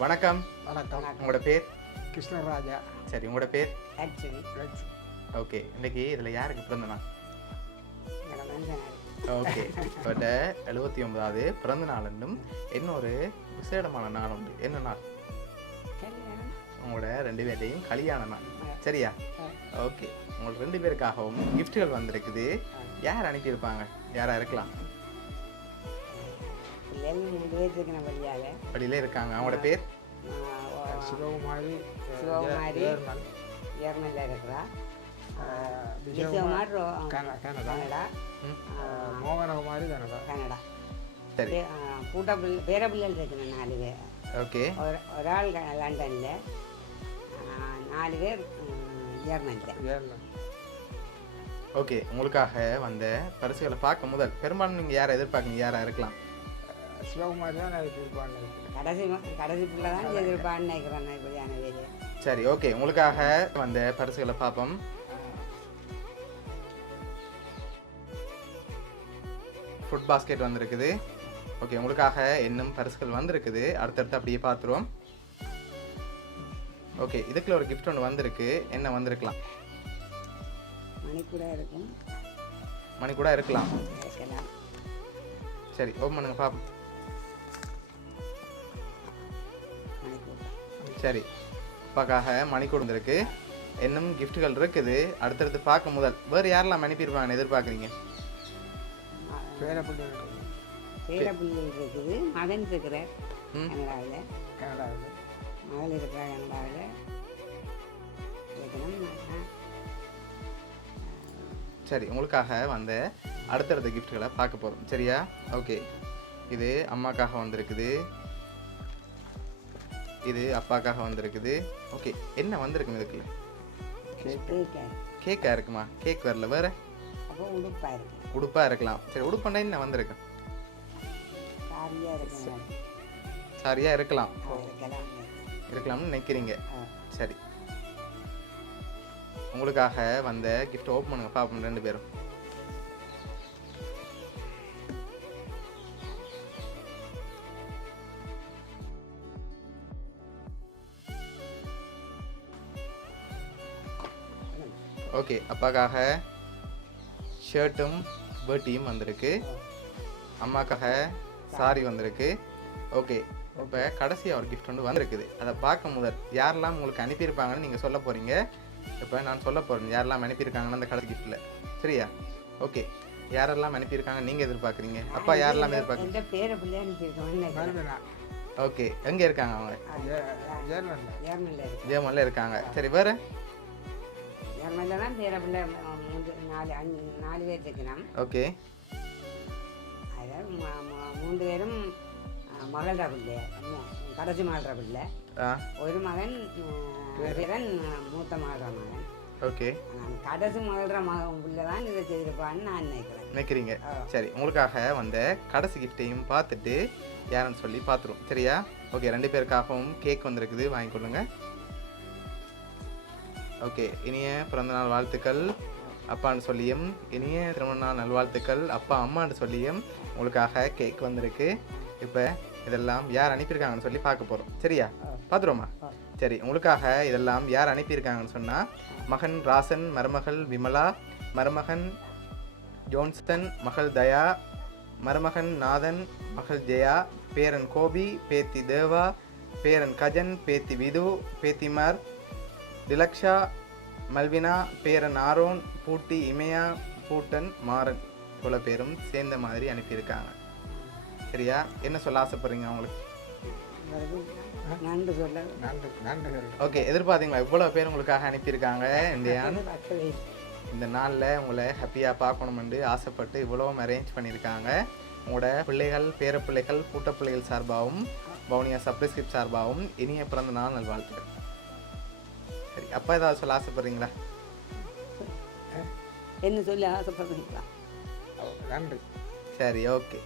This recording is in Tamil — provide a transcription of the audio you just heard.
வணக்கம். வணக்கம். உங்களோட பேர்? கிருஷ்ணராஜா. சரி, உங்களோட பேர்? Actually okay. இன்னைக்கு இதில் யாருக்கு பிறந்த நாள்? ஓகே. பட் 79வது பிறந்த நாள் என்னும் இன்னொரு விசேடமான நாள் உண்டு. என்ன நாள்? உங்களோட 2 பேர்டையும் கல்யாண நாள். சரியா? ஓகே. உங்களுக்கு 2 பேருக்காகவும் கிஃப்ட்டுகள் வந்திருக்குது. யார் அனுப்பியிருப்பாங்க? யாராக இருக்கலாம்? வழியிலே இருக்காங்க. அவங்களோட பேர்? சிவகுமாரி. சிவகுமாரி ஜெர்மனியில் இருக்கிறா. கனடா. மோகனகுமாரி கனடா. சரி. பேர பிள்ளைகள் இருக்கணும் 4 பேர். ஓகே. ஒரு ஆள் லண்டனில், 4 பேர் ஜெர்மனியில். ஓகே. உங்களுக்காக வந்த பரிசுகளை பார்க்க முதல் பெரும்பாலும் நீங்கள் யாரை எதிர்பார்க்குறீங்க? யாராக இருக்கலாம்? சிவகுமாரி தான் எதிர்பார்ப்பான்னு. கடைசி பிள்ளை தான் எதிர்பார்ன்னு நினைக்கிறேன் இப்படியான பேர். சரி, ஓகே. உங்களுக்காக வந்த பரிசுகளை பார்ப்போம். ஃபுட் பாஸ்கெட் வந்திருக்குது. ஓகே. உங்களுக்காக இன்னும் பரிசுகள் வந்திருக்குது. அடுத்தடுத்து அப்படியே பார்த்துருவோம். ஓகே. இதுக்குள்ள ஒரு கிஃப்ட் ஒன்று வந்திருக்கு. என்ன வந்திருக்கலாம்? மணி கூட இருக்கலாம். சரி, ஓப்பன் பண்ணுங்க பார்ப்போம். சரி, அப்பாக்காக மணிக்கூட வந்திருக்கு. இன்னும் கிஃப்ட்டுகள் இருக்குது. அடுத்தடுத்து பார்க்க முதல் வேறு யாரெல்லாம் அனுப்பியிருப்பாங்கன்னு எதிர்பார்க்குறீங்க? பேரப்பிள்ளை இருக்குது. மகன் இருக்கிறார் கனடாவில். மகள் இருக்கிறார் கனடாவில். சரி, உங்களுக்காக வந்த அடுத்தடுத்த கிஃப்ட்டுகளை பார்க்க போகிறோம். சரியா? ஓகே. இது அம்மாக்காக வந்திருக்குது. இது அப்பாக்காக வந்திருக்குது. ஓகே. என்ன வந்திருக்குங்க இதுக்குள்ள? கேக்கா இருக்குமா? கேக் வரல. வேற உடுப்பா இருக்கலாம். சரி, உடுப்பண்டா என்ன வந்திருக்கு? சாரியா இருக்கலாம். இருக்கலாம்னு நினைக்கிறீங்க. சரி, உங்களுக்காக வந்த கிஃப்ட் ஓப்பன் பண்ணுங்க பார்ப்போம் 2 பேரும். ஓகே. அப்பாக்காக ஷர்ட்டும் வேட்டியும் வந்திருக்கு. அம்மாக்காக சாரி வந்திருக்கு. ஓகே. இப்போ கடைசியாக ஒரு கிஃப்ட் ஒன்று வந்திருக்குது. அதை பார்க்க முதல் யாரெல்லாம் உங்களுக்கு அனுப்பியிருப்பாங்கன்னு நீங்கள் சொல்ல போகிறீங்க. இப்போ நான் சொல்ல போகிறேன் யாரெல்லாம் அனுப்பியிருக்காங்கன்னு அந்த கடைசி கிஃப்ட்டில். சரியா? ஓகே. யாரெல்லாம் அனுப்பியிருக்காங்க நீங்கள் எதிர்பார்க்குறீங்க? அப்பா யாரெல்லாம் எதிர்பார்க்குறீங்க? ஓகே. எங்கே இருக்காங்க அவங்க? ஜெர்மனில் இருக்காங்க. சரி, வேறு? ஜெர்மனியில் தான் பேரப்பிள்ளை 4 பேர் இருக்கணும். ஓகே. அதில் 3 பேரும் மகள்ற பிள்ளை, கடைசி மகள்ற பிள்ளை. ஒரு மகன் மூத்த மகள்ற மகன். ஓகே. கடைசி மகள்ற பிள்ளை தான் இதை செய்திருப்பான்னு நான் நினைக்கிறீங்க. சரி, உங்களுக்காக வந்த கடைசி கிஃப்டையும் பார்த்துட்டு யாருன்னு சொல்லி பார்த்துருவோம். சரியா? ஓகே. 2 பேருக்காகவும் கேக் வந்திருக்குது, வாங்கிக்கொள்ளுங்க. ஓகே. இனிய பிறந்தநாள் வாழ்த்துக்கள் அப்பான்னு சொல்லியும், இனிய திருமண நாள் நல்வாழ்த்துக்கள் அப்பா அம்மான்னு சொல்லியும் உங்களுக்காக கேக் வந்திருக்கு. இப்போ இதெல்லாம் யார் அனுப்பியிருக்காங்கன்னு சொல்லி பார்க்க போகிறோம். சரியா? பார்த்துருவோமா? சரி, உங்களுக்காக இதெல்லாம் யார் அனுப்பியிருக்காங்கன்னு சொன்னால், மகன் ராசன், மருமகள் விமலா, மருமகன் ஜோன்சன், மகள் தயா, மருமகன் நாதன், மகள் ஜெயா, பேரன் கோபி, பேத்தி தேவா, பேரன் கஜன், பேத்தி விது, பேத்திமார் டிலக்ஷா, மல்வினா, பேரன் ஆரோன், பூட்டி இமயா, பூட்டன், மாறன் போல பேரும் சேர்ந்த மாதிரி அனுப்பியிருக்காங்க. சரியா? என்ன சொல்ல ஆசைப்படுறீங்க அவங்களுக்கு? ஓகே. எதிர்பார்த்தீங்களா இவ்வளோ பேர் உங்களுக்காக அனுப்பியிருக்காங்க? இந்த நாளில் உங்களை ஹாப்பியாக பார்க்கணுமென்று ஆசைப்பட்டு இவ்வளோவும் அரேஞ்ச் பண்ணியிருக்காங்க. உங்களோட பிள்ளைகள், பேர பிள்ளைகள், கூட்ட பிள்ளைகள் சார்பாகவும் வவுனியா சப்ஸ்கிரிப்ட் சார்பாகவும் இனிய பிறந்த நாள் நல்வாழ்த்துக்கள். சரி, அப்பா ஏதாவது சொல்ல ஆசைப்படுறீங்களா? என்ன சொல்ல ஆசைப்படுறீங்களா? நன்றி. சரி, ஓகே.